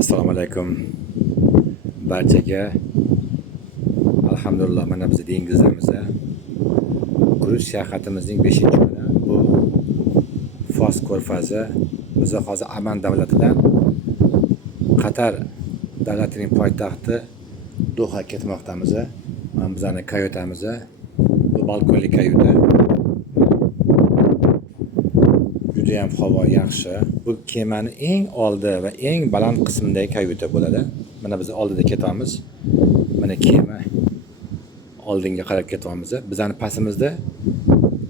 Assalomu alaykum barchaga. Alhamdulillah, mana biz dengizimiz. Kruiz sayohatimizning 5-kuni. Bu Fos ko'rfazi. Biz hozir Aman davlatidan Qatar davlatining poytaxti Doha ketmoqdamiz. Mana bizning kayutamiz. Bu balkonli kayuta. Juda ham havo yaxshi. Bu kemani eng oldi va eng baland qismidagi kayuta bo'ladi. Mana biz oldida ketamiz. Mana kema oldinga qarab ketyapmiz. Bizning pastimizda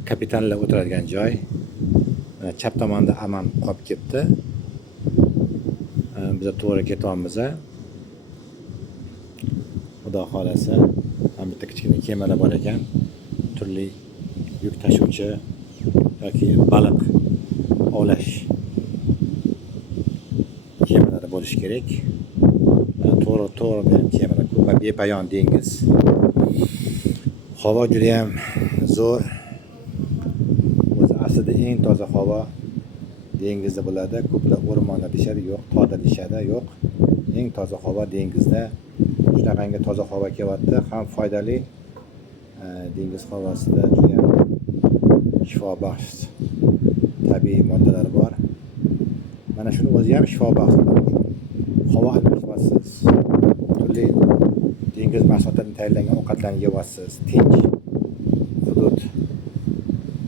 kapitanlar o'tiradigan joy. Mana chap tomonda Aman qolib ketdi. Biz to'g'ri ketyapmiz. Xudo xolasa, ham bitta kichkina kemalar bor ekan. Turli yuk tashuvchi yoki baliq ovlash kemalari bo'lishi kerak. To'g'ri bilan kemalar ko'p va bepoyon dengiz. Havo juda ham zo'r. O'zi aslida eng toza havo dengizda bo'ladi. Ko'plar o'rmonda deyshadi, yo'q, tog'da deyshadi, yo'q. Eng toza havo dengizda. Shunaqangi toza havo kelyapti, ham foydali. Dengiz havosida juda ham shifobaxsh tabiiy moddalar bor. Mana shuni o'zi ham shifobaxsh. Havo almashyapsiz. Turli dengiz mahsulotlaridan tayyorlangan ovqatlarni yeyapsiz. Tinch hudud.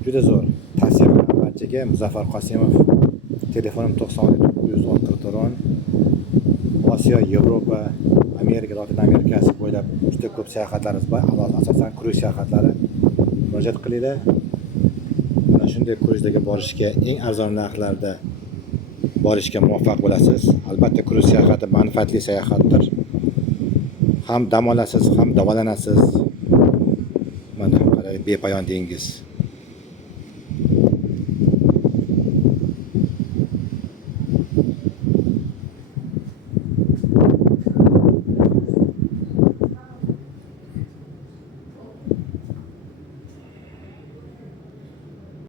Juda zo'r. Tavsiya qilaman barchaga. Muzaffar Qosimov. Telefonim 90 Osiyo, Yevropa, Amerika, Latin Amerikasi bo'ylab juda ko'p sayohatlarimiz bor. Asosan kruiz sayohatlari. Murojaat qilinglar. Mana shunday kruizlarga borishga eng arzon narxlarda borishga muvaffaq bo'lasiz. Albatta kruiz sayohati manfaatli sayohatdir. Ham dam olasiz, ham davolanasiz. Mana qarang, bepoyon dengiz.